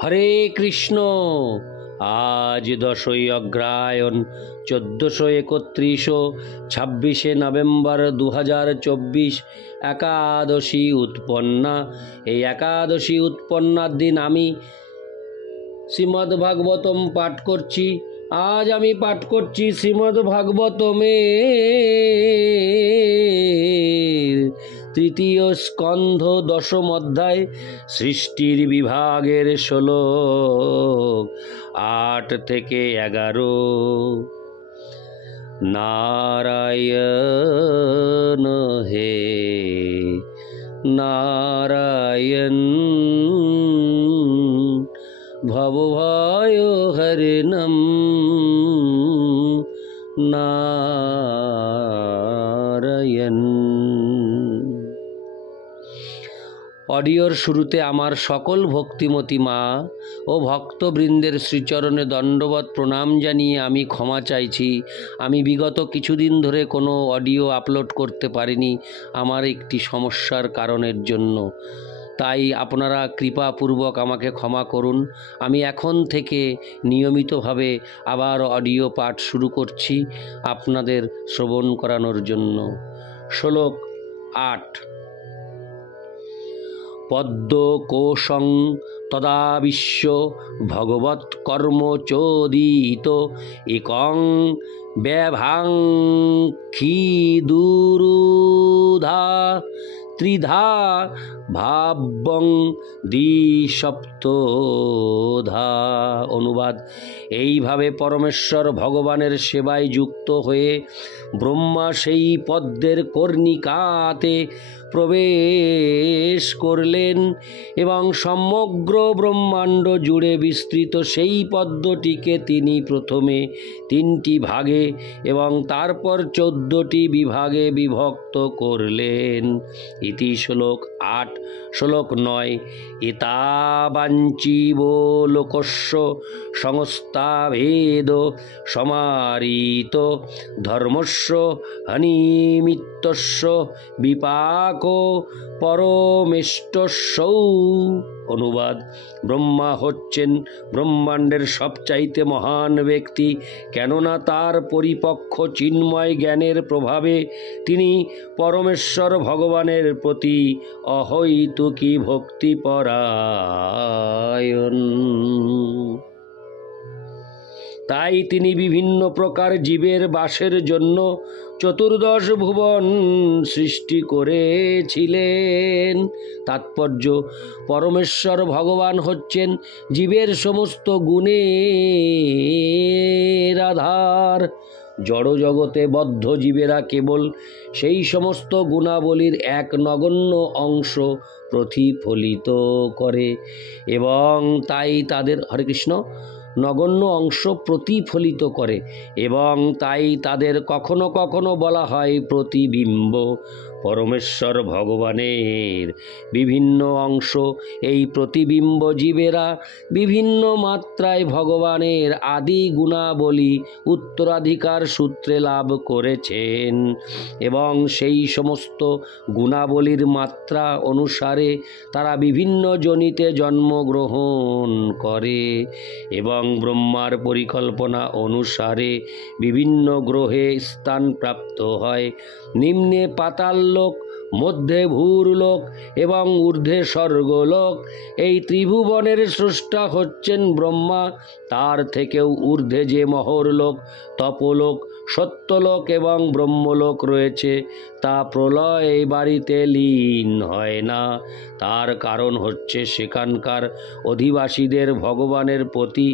হরে কৃষ্ণ। আজ 10ই অগ্রহায়ণ 1431, 26শে নভেম্বর 2024, একাদশী উৎপন্না। এই একাদশী উৎপন্নার দিন আমি শ্রীমদ্ ভাগবতম পাঠ করছি। আজ আমি পাঠ করছি শ্রীমদ্ ভাগবতমের তৃতীয় স্কন্ধ 10ম অধ্যায় সৃষ্টির বিভাগের শ্লোক 8 থেকে 11। নারায়ণ হে নারায়ণ ভবভয় হরিণম নারায়ণ। অডিওর শুরুতে আমার সকল ভক্তিমতী মা ও ভক্তবৃন্দের শ্রীচরণে দণ্ডবত প্রণাম জানিয়ে আমি ক্ষমা চাইছি। আমি বিগত কিছুদিন ধরে কোনো অডিও আপলোড করতে পারিনি আমার একটি সমস্যার কারণের জন্য, তাই আপনারা কৃপাপূর্বক আমাকে ক্ষমা করুন। আমি এখন থেকে নিয়মিতভাবে আবার অডিও পাঠ শুরু করছি আপনাদের শ্রবণ করানোর জন্য। শ্লোক 8। পদ্মকোশং তদাবিশ্য ভগবৎকর্মচোদিত একং ব্যভাঙ্ক্ষিদুরুধা ত্রিধা ভাবং দ্বিসপ্তধা। অনুবাদ: এইভাবে পরমেশ্বর ভগবানের সেবায় যুক্ত হয়ে ব্রহ্মা সেই পদ্মের কর্ণিকাতে প্রবেশ করলেন এবং সমগ্র ব্রহ্মাণ্ড জুড়ে বিস্তৃত সেই পদ্মটিকে তিনি প্রথমে 3টি ভাগে এবং তারপর 14টি বিভাগে বিভক্ত করলেন। ইতি শ্লোক 8। শ্লোক 9। এতাবাঞ্চিব লোকস্য সংস্থাভেদ সমারিত ধর্মস্য হনিমিত্তস্য বিপাকো পরমেষ্টস্যৌ। অনুবাদ: ব্রহ্মা হচ্ছেন ব্রহ্মাণ্ডের সবচাইতে মহান ব্যক্তি, কেননা তার পরিপক্ষ চিন্ময় জ্ঞানের প্রভাবে তিনি পরমেশ্বর ভগবানের প্রতি অহৈতুকী ভক্তিপরায়ণ। তাই তিনি বিভিন্ন প্রকার জীবের বাসের জন্য 14 ভুবন সৃষ্টি করেছিলেন। তাৎপর্য: পরমেশ্বর ভগবান হচ্ছেন জীবের সমস্ত গুণের আধার। জড়জগতে বদ্ধ জীবেরা কেবল সেই সমস্ত গুণাবলীর এক নগণ্য অংশ প্রতিফলিত করে এবং তাই তাদের হরে কৃষ্ণ নগণ্য অংশ প্রতিফলিত করে এবং তাই তাদের কখনো কখনো বলা হয় প্রতিবিম্ব। পরমেশ্বর ভগবানের বিভিন্ন অংশ, এই প্রতিবিম্ব জীবেরা বিভিন্ন মাত্রায় ভগবানের আদি গুণাবলী উত্তরাধিকার সূত্রে লাভ করেছেন এবং সেই সমস্ত গুণাবলীর মাত্রা অনুসারে তারা বিভিন্ন যোনিতে জন্মগ্রহণ করে এবং ব্রহ্মার পরিকল্পনা অনুসারে বিভিন্ন গ্রহে স্থান প্রাপ্ত হয়। নিম্নে পাতাললোক, মধ্যে ভূরলোক এবং ঊর্ধ্বে স্বর্গলোক। এই ত্রিভুবনের স্রষ্টা হচ্ছেন ব্রহ্মা। তার থেকেও ঊর্ধ্বে যে মহরলোক, তপলোক, সত্যলোক এবং ব্রহ্মলোক রয়েছে তা প্রলয় বাড়িতে লীন হয় না। তার কারণ হচ্ছে সেখানকার অধিবাসীদের ভগবানের প্রতি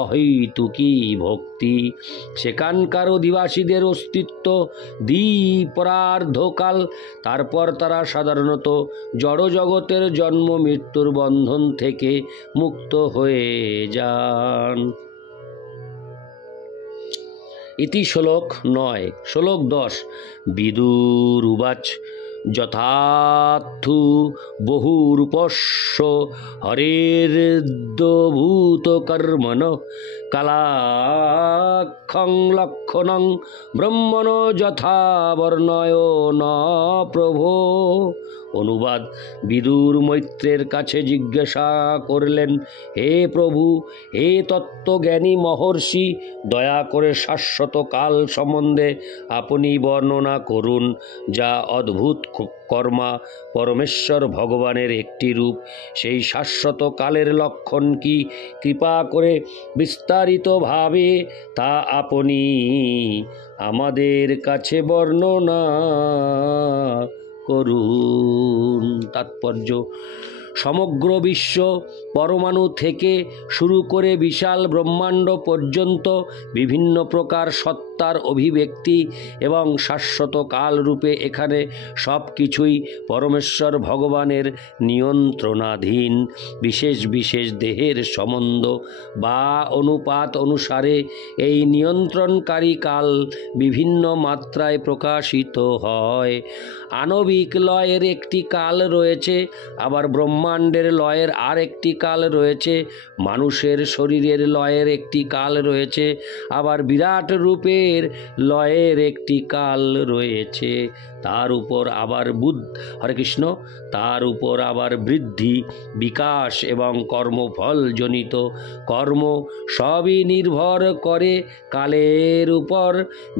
অহৈতুকী ভক্তি। সেখানকার অধিবাসীদের অস্তিত্ব দ্বিপরার্ধকাল, তারপর তারা সাধারণত জড়জগতের জন্ম মৃত্যুর বন্ধন থেকে মুক্ত হয়ে যান। ইতি শ্লোক 9। শ্লোক 10। বিদুরুবাচ যথার্থু বহুরূপস্য হরের্দভূতকর্মণঃ কালাখ্যং লক্ষণং ব্রহ্মণো যথা বর্ণয় ন প্রভো। অনুবাদ: বিদুর মৈত্রের কাছে জিজ্ঞাসা করলেন, হে প্রভু, হে তত্ত্বজ্ঞানী মহর্ষি, দয়া করে শাশ্বত কাল সম্বন্ধে আপনি বর্ণনা করুন, যা অদ্ভুত কর্মা পরমেশ্বর ভগবানের একটি রূপ। সেই শাশ্বত কালের লক্ষণ কি? কৃপা করে বিস্তারিতভাবে তা আপনি আমাদের কাছে বর্ণনা করুন। তাৎপর্য: সমগ্র বিশ্ব, পরমাণু থেকে শুরু করে বিশাল ব্রহ্মাণ্ড পর্যন্ত বিভিন্ন প্রকার সত্তার অভিব্যক্তি এবং শাশ্বত কাল রূপে এখানে সব কিছুই পরমেশ্বর ভগবানের নিয়ন্ত্রণাধীন। বিশেষ বিশেষ দেহের সম্বন্ধ বা অনুপাত অনুসারে এই নিয়ন্ত্রণকারী কাল বিভিন্ন মাত্রায় প্রকাশিত হয়। আণবিক লয়ের একটি কাল রয়েছে, আবার ব্রহ্মাণ্ডের লয়ের আর একটি কাল রয়েছে, মানুষের শরীরের লয়ের একটি কাল রয়েছে, আবার বিরাট রূপের লয়ের একটি কাল রয়েছে। তার উপর আবার তার উপর আবার বৃদ্ধি, বিকাশ এবং কর্মফলজনিত কর্ম সবই নির্ভর করে কালের উপর।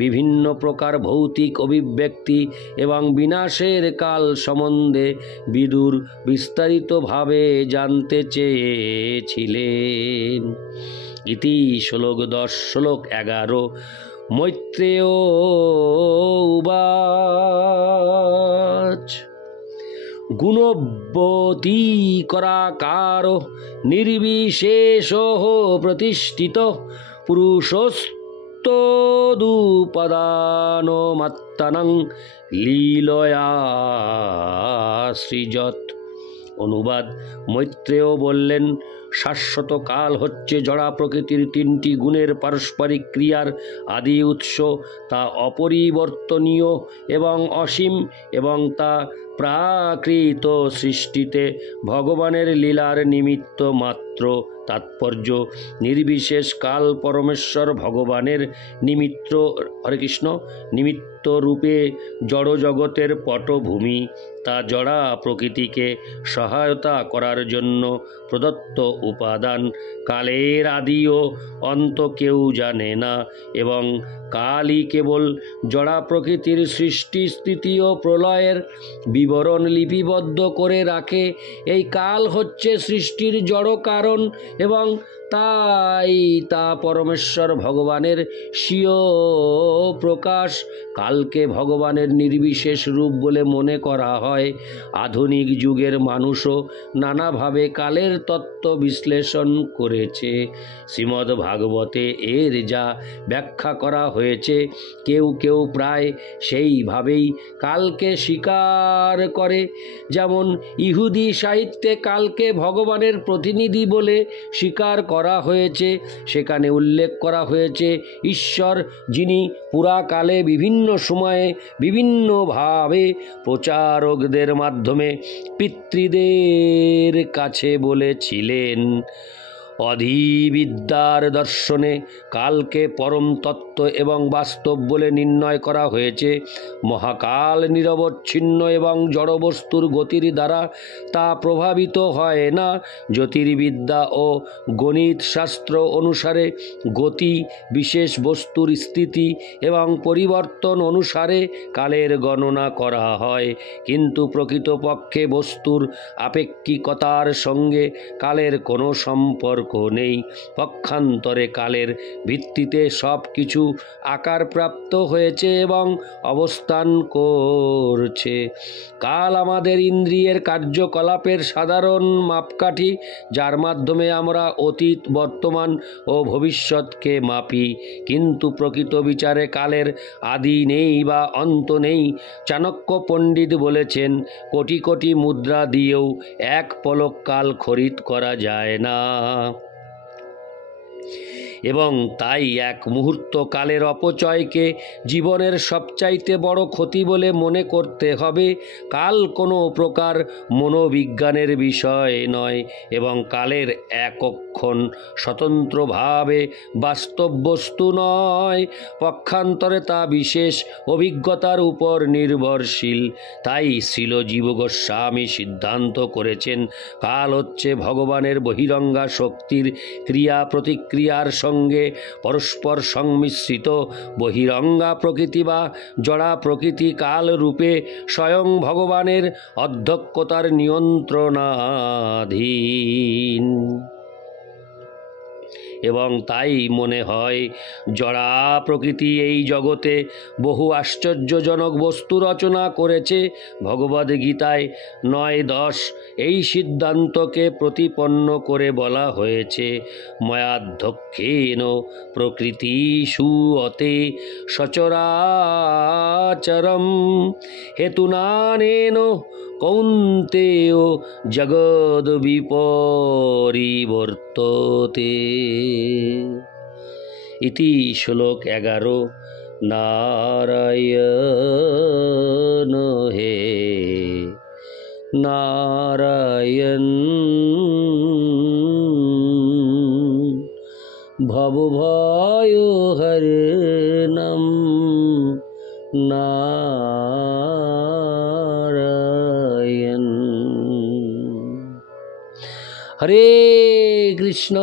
বিভিন্ন প্রকার ভৌতিক অভিব্যক্তি এবং বিনাশের কাল সম্বন্ধে বিদুর বিস্তারিতভাবে জানতে চেয়েছিলেন। ইতি শ্লোক 10। শ্লোক 11। মৈত্রেয় উবাচ গুণব্যতিকরাকার নির্বিশেষ প্রতিষ্ঠিত পুরুষস্তদুপাদানমাত্মানং লীলয়া সৃজত। অনুবাদ: মৈত্রেয় বললেন, শাশ্বত কাল হচ্ছে জড়া প্রকৃতির তিনটি গুণের পারস্পরিক ক্রিয়ার আদি উৎস। তা অপরিবর্তনীয় এবং অসীম, এবং তা প্রাকৃত সৃষ্টিতে ভগবানের লীলার নিমিত্ত মাত্র। তাৎপর্য: নির্বিশেষ কাল পরমেশ্বর ভগবানের নিমিত্ত রূপে জড়জগতের পটভূমি। তা জড়া প্রকৃতিকে সহায়তা করার জন্য প্রদত্ত উপাদান। কালের আদি ও অন্ত কেউ জানে না, এবং কালই কেবল জড়া প্রকৃতির সৃষ্টি, স্থিতি ও প্রলয়ের বিবরণ লিপিবদ্ধ করে রাখে। এই কাল হচ্ছে সৃষ্টির জড় কারণ, এবং তাই তা পরমেশ্বর ভগবানের স্বীয় প্রকাশ। কালকে ভগবানের নির্বিশেষ রূপ বলে মনে করা হয়। আধুনিক যুগের মানুষও নানাভাবে কালের তত্ত্ব বিশ্লেষণ করেছে। শ্রীমদ্ ভাগবতে এর যা ব্যাখ্যা করা হয়েছে, কেউ কেউ প্রায় সেইভাবেই কালকে স্বীকার করে। যেমন ইহুদি সাহিত্যে কালকে ভগবানের প্রতিনিধি বলে স্বীকার করা হয়েছে। সেখানে উল্লেখ করা হয়েছে ঈশ্বর, যিনি পুরাকালে বিভিন্ন সময়ে বিভিন্নভাবে প্রচারকদের মাধ্যমে পিতৃদের কাছে বলেছিলেন। অধিবিদ্যার দর্শনে কালকে পরম তত্ত্ব এবং বাস্তব বলে নির্ণয় করা হয়েছে। মহাকাল নিরবচ্ছিন্ন এবং জড়বস্তুর গতির দ্বারা তা প্রভাবিত হয় না। জ্যোতির্বিদ্যা ও গণিত শাস্ত্র অনুসারে গতি বিশেষ বস্তুর স্থিতি এবং পরিবর্তন অনুসারে কালের গণনা করা হয়, কিন্তু প্রকৃতপক্ষে বস্তুর আপেক্ষিকতার সঙ্গে কালের কোনো সম্পর্ক নেই। পক্ষান্তরে কালের ভিত্তিতে সব কিছু আকারপ্রাপ্ত হয়েছে এবং অবস্থান করছে। কাল আমাদের ইন্দ্রিয়ের কার্যকলাপের সাধারণ মাপকাঠি, যার মাধ্যমে আমরা অতীত, বর্তমান ও ভবিষ্যৎকে মাপি। কিন্তু প্রকৃত বিচারে কালের আদি নেই বা অন্ত নেই। চাণক্য পণ্ডিত বলেছেন, কোটি কোটি মুদ্রা দিয়েও এক পলক কাল খরিদ করা যায় না। এবং তাই এক মুহূর্ত কালের অপচয়কে জীবনের সবচাইতে বড় ক্ষতি বলে মনে করতে হবে। কাল কোনো প্রকার মনোবিজ্ঞানের বিষয় নয় এবং কালের একক্ষণ স্বতন্ত্রভাবে বাস্তব বস্তু নয়, পক্ষান্তরে তা বিশেষ অভিজ্ঞতার উপর নির্ভরশীল। তাই শ্রীল জীব গোস্বামী সিদ্ধান্ত করেছেন কাল হচ্ছে ভগবানের বহিরঙ্গা শক্তির ক্রিয়া প্রতিক্রিয়ার সঙ্গে পরস্পর সংমিশ্রিত বহিরঙ্গা প্রকৃতি বা জড়া প্রকৃতি কাল রূপে স্বয়ং ভগবানের অধ্যক্ষতার নিয়ন্ত্রণাধীন। এবং তাই মনে হয় জড়া প্রকৃতি এই জগতে বহু আশ্চর্যজনক বস্তু রচনা করেছে। ভগবদ্গীতায় 9:10 এই সিদ্ধান্তকে প্রতিপন্ন করে বলা হয়েছে, ময়াধ্যক্ষেন প্রকৃতিষু অতে সচরাচরম হেতুনানেন কৌন্তেয় জগদ বিপরিবর্ততে। ইতি শ্লোক 11। নারায়ণ হে নারায়ণ ভবভয় হরণম নারায়ণ। হরে কৃষ্ণ।